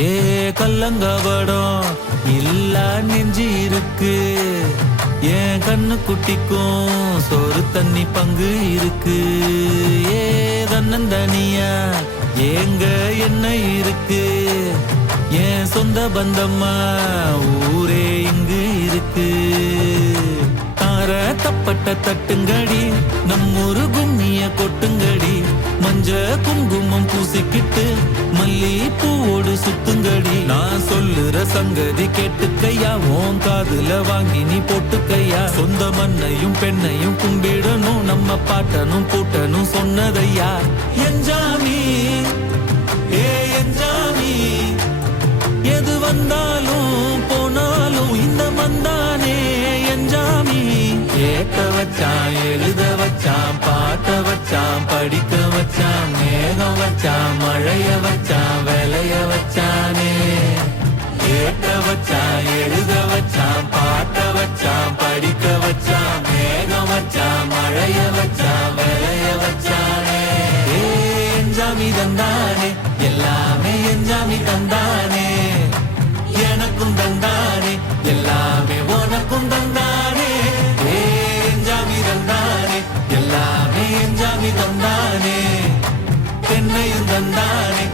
ஏ கல்லங்கபடம் இல்ல நெஞ்சு இருக்கு, என் கண்ணு குட்டிக்கும் சோறு தண்ணி பங்கு இருக்கு. ஏ தன்னந்தனியா ஏங்க என்ன இருக்கு, என் சொந்த பந்தம்மா ஊரே இங்கு இருக்கு. தார தப்பட்ட தட்டுங்கடி நம்மொரு கும்மிய கொட்டுங்கடி, மஞ்ச குங்குமம் பூசிக்கிட்டு மல்லி பூவோடு சுத்துங்கடி. நான் சொல்லுற சங்கதி கேட்டுக்கையா, உன் காதுல வாங்கி நீ போட்டுக்கையா. சொந்த மண்ணையும் பெண்ணையும் கும்பிடணும், நம்ம பாட்டனும் பூட்டனும் சொன்னதையா. என்ஜாமி ஏ என்ஜாமி, எது வந்தாலும் போனாலும் இந்த மந்தானே என்ஜாமி. கேட்க வச்சான், எழுத வச்சான், பாட்ட வச்சான், படிக்க வச்சான், மேகம் வச்சான், மழைய வச்சான், விளைய வச்சானே. கேட்க வச்சான், எழுத வச்சான், பாட்ட வச்சான், படிக்க வச்சான், மேகம் வச்சான், மழைய வச்சான், விளைய வச்சானே. என்ஜாமி தந்தானே, எல்லாமே என்ஜாமி தந்தானே. எனக்கும் தந்தானே, எல்லாமே உனக்கும் தந்தானே. என்ஜாமி தந்தானே, எல்லாமே என்ஜாமி தந்தானே. தென்னையும் தந்தானே,